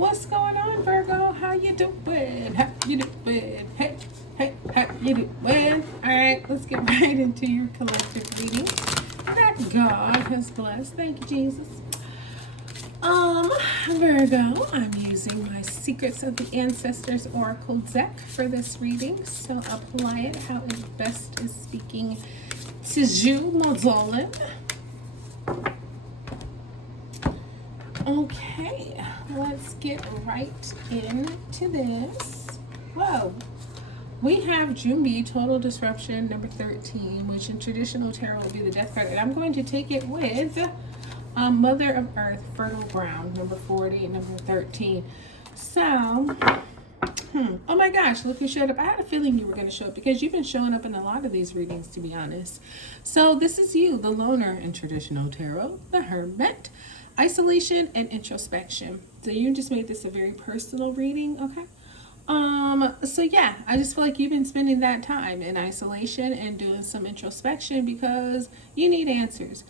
What's going on, Virgo? How you doing? How you doing? Hey, hey, how you doing? All right, let's get right into your collective reading that God has blessed. Thank you, Jesus. Virgo, I'm using my Secrets of the Ancestors Oracle deck for this reading, so apply it how it best is speaking to you, Mazolan. Okay, let's get right into this. Whoa. We have Jumbi, Total Disruption, number 13, which in traditional tarot would be the Death card. And I'm going to take it with Mother of Earth, Fertile Ground, number 40, and number 13. So, oh my gosh, look who showed up. I had a feeling you were going to show up because you've been showing up in a lot of these readings, to be honest. So this is you, the loner in traditional tarot, the Hermit. Isolation and introspection. So you just made this a very personal reading, okay? So yeah, I just feel like you've been spending that time in isolation and doing some introspection because you need answers.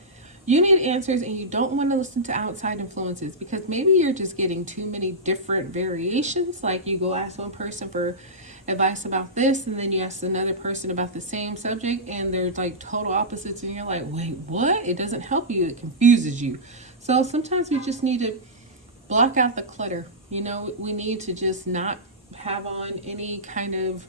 You need answers and you don't want to listen to outside influences because maybe you're just getting too many different variations. Like you go ask one person for advice about this and then you ask another person about the same subject and they're like total opposites and you're like, wait, what? It doesn't help you. It confuses you. So sometimes we just need to block out the clutter. You know, we need to just not have on any kind of,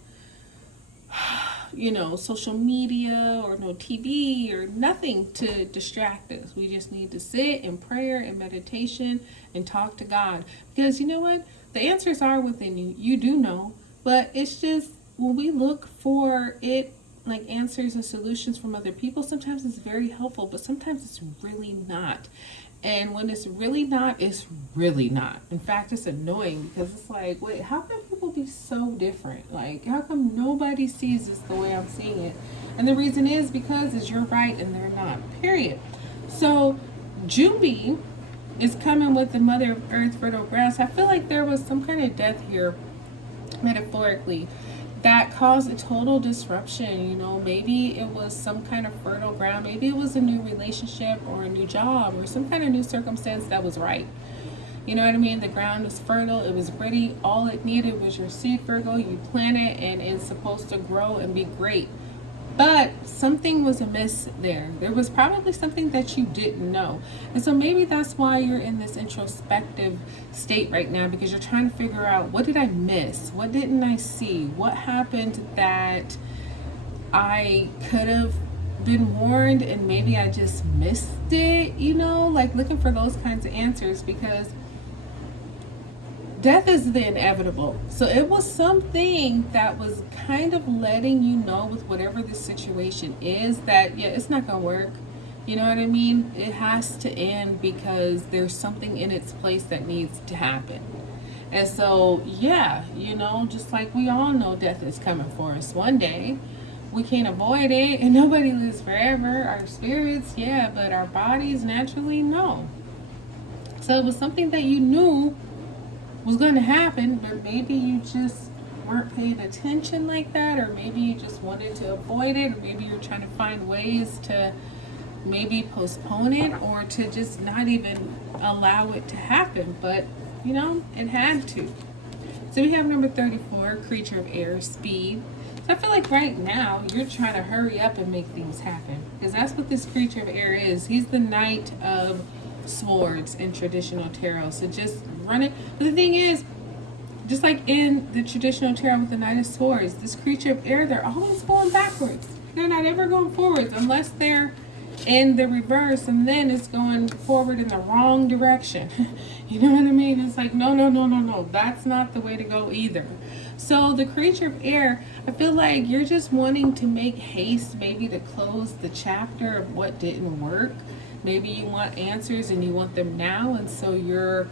social media or no TV or nothing to distract us. We just need to sit in prayer and meditation and talk to God. Because you know what? The answers are within you. You do know. But it's just when we look for it, like answers and solutions from other people, sometimes it's very helpful, but sometimes it's really not. And when it's really not, it's really not. In fact, it's annoying because it's like, wait, how can people be so different? Like, how come nobody sees this the way I'm seeing it? And the reason is because it's you're right and they're not, period. So Jumbi is coming with the Mother of Earth, Fertile Ground. So I feel like there was some kind of death here, metaphorically, that caused a total disruption. Maybe it was some kind of fertile ground, maybe it was a new relationship or a new job or some kind of new circumstance that was right. You know what I mean? The ground was fertile, it was ready, all it needed was your seed, Virgo. You plant it and it's supposed to grow and be great. But something was amiss there. There was probably something that you didn't know. And so maybe that's why you're in this introspective state right now, because you're trying to figure out, what did I miss? What didn't I see? What happened that I could have been warned and maybe I just missed it? Like looking for those kinds of answers, because death is the inevitable. So it was something that was kind of letting you know with whatever the situation is that, yeah, it's not going to work. You know what I mean? It has to end because there's something in its place that needs to happen. And so, yeah, just like we all know death is coming for us one day. We can't avoid it and nobody lives forever. Our spirits, yeah, but our bodies naturally, no. So it was something that you knew was going to happen, but maybe you just weren't paying attention like that, or maybe you just wanted to avoid it, or maybe you're trying to find ways to maybe postpone it or to just not even allow it to happen, but it had to. So we have number 34, Creature of Air, Speed. So I feel like right now you're trying to hurry up and make things happen, because that's what this Creature of Air is. He's the Knight of Swords in traditional tarot. So just run it. But the thing is, just like in the traditional tarot with the Knight of Swords, this Creature of Air, they're always going backwards. They're not ever going forwards unless they're in the reverse, and then it's going forward in the wrong direction. You know what I mean? It's like, no. That's not the way to go either. So the Creature of Air, I feel like you're just wanting to make haste, maybe to close the chapter of what didn't work. Maybe you want answers and you want them now, and so you're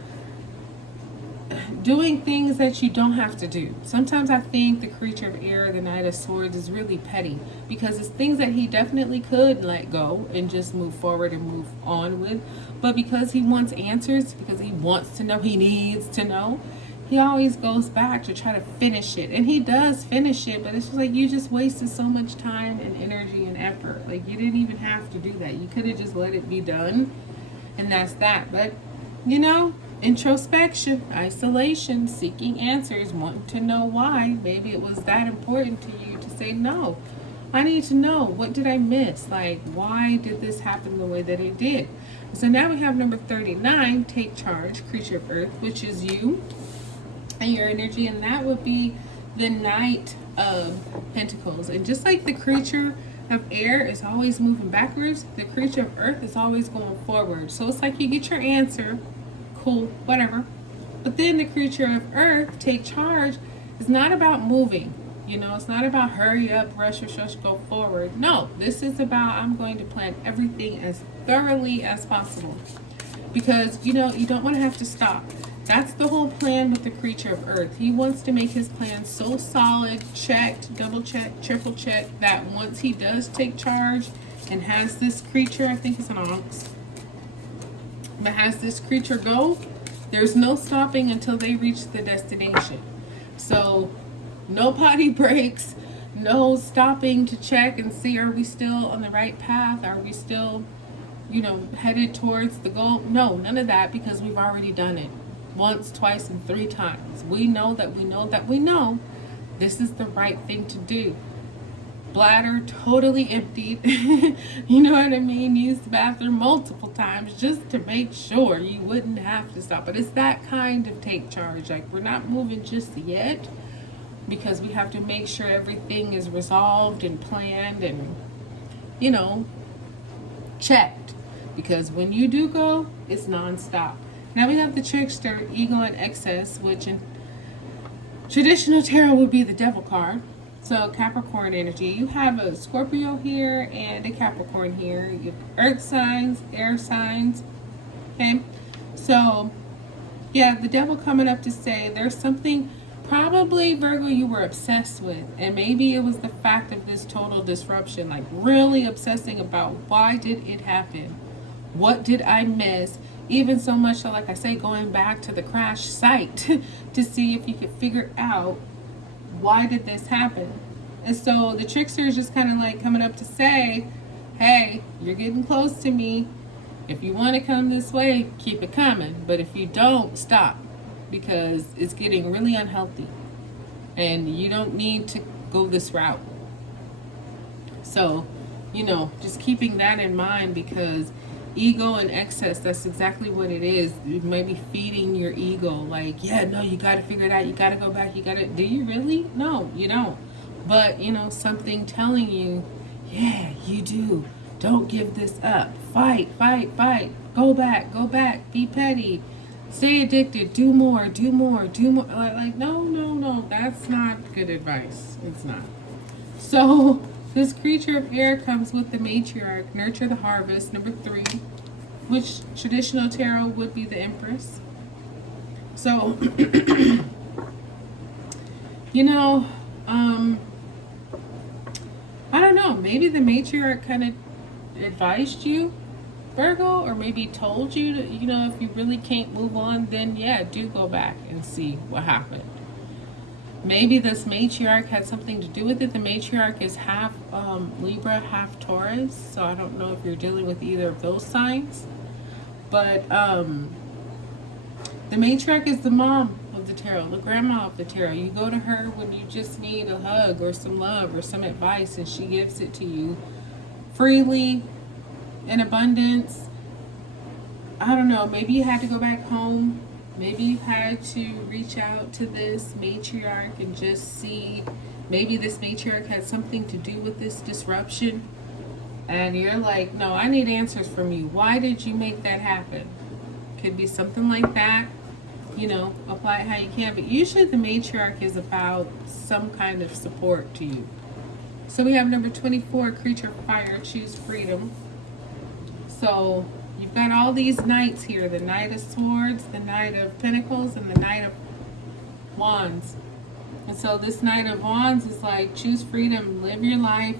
doing things that you don't have to do. Sometimes I think the Creature of Air, the Knight of Swords, is really petty because it's things that he definitely could let go and just move forward and move on with. But because he wants answers, because he wants to know, he needs to know, he always goes back to try to finish it. And he does finish it, but it's just like you just wasted so much time and energy and effort. Like you didn't even have to do that. You could have just let it be done, and that's that. But Introspection, isolation, seeking answers, wanting to know why. Maybe it was that important to you to say, no, I need to know. What did I miss? Like, why did this happen the way that it did? So now we have number 39, take charge, creature of earth, which is you and your energy. And that would be the Knight of Pentacles. And just like the creature of air is always moving backwards, the creature of earth is always going forward. So it's like you get your answer, cool, whatever. But then the creature of earth, take charge, is not about moving. You know, it's not about hurry up, rush, go forward. No, this is about I'm going to plan everything as thoroughly as possible. Because, you know, you don't want to have to stop. That's the whole plan with the creature of earth. He wants to make his plan so solid, checked, double checked, triple checked, that once he does take charge and has this creature, I think it's an ox, but has this creature go, there's no stopping until they reach the destination. So no potty breaks, no stopping to check and see, are we still on the right path? Are we still, you know, headed towards the goal? No, none of that, because we've already done it once, twice, and 3 times. We know that we know that we know this is the right thing to do. Bladder totally emptied. You know what I mean? Used the bathroom multiple times just to make sure you wouldn't have to stop. But it's that kind of take charge. Like, we're not moving just yet because we have to make sure everything is resolved and planned and, you know, checked. Because when you do go, it's nonstop. Now we have the trickster, ego and excess, which in traditional tarot would be the devil card. So Capricorn energy. You have a Scorpio here and a Capricorn here. You have earth signs, air signs. Okay. So yeah, the devil coming up to say there's something probably, Virgo, you were obsessed with. And maybe it was the fact of this total disruption, like really obsessing about why did it happen? What did I miss? Even so much so, like I say, going back to the crash site to see if you could figure out why did this happen. And so the trickster is just kind of like coming up to say, hey, you're getting close to me. If you want to come this way, keep it coming. But if you don't, stop, because it's getting really unhealthy and you don't need to go this route. So, you know, just keeping that in mind, because ego and excess, that's exactly what it is. You may be feeding your ego, like, yeah, no, you got to figure it out, you got to go back, you got to, do you really? No, you don't. But, you know, something telling you, yeah, you do. Don't give this up. Fight, fight, fight. Go back, be petty, stay addicted, do more. Like, no, that's not good advice. It's not. So this creature of air comes with the matriarch, nurture the harvest, number 3, which traditional tarot would be the Empress. So, you know, I don't know, maybe the matriarch kind of advised you, Virgo, or maybe told you that, you know, if you really can't move on, then yeah, do go back and see what happened. Maybe this matriarch had something to do with it. The matriarch is half Libra, half Taurus. So I don't know if you're dealing with either of those signs. But the matriarch is the mom of the tarot, the grandma of the tarot. You go to her when you just need a hug or some love or some advice, and she gives it to you freely, in abundance. I don't know, maybe you had to go back home. Maybe you had to reach out to this matriarch and just see, maybe this matriarch had something to do with this disruption. And you're like, no, I need answers from you. Why did you make that happen? Could be something like that. You know, apply it how you can. But usually the matriarch is about some kind of support to you. So we have number 24, creature of fire, choose freedom. So you've got all these knights here, the Knight of Swords, the Knight of Pentacles, and the Knight of Wands. And so this Knight of Wands is like, choose freedom, live your life,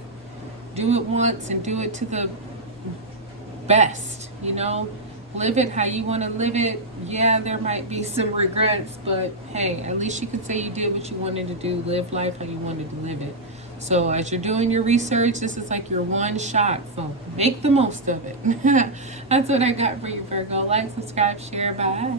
do it once and do it to the best, you know, live it how you want to live it. Yeah, there might be some regrets, but hey, at least you can say you did what you wanted to do, live life how you wanted to live it. So as you're doing your research, this is like your one shot, so make the most of it. That's what I got for you, Virgo. Like, subscribe, share, bye.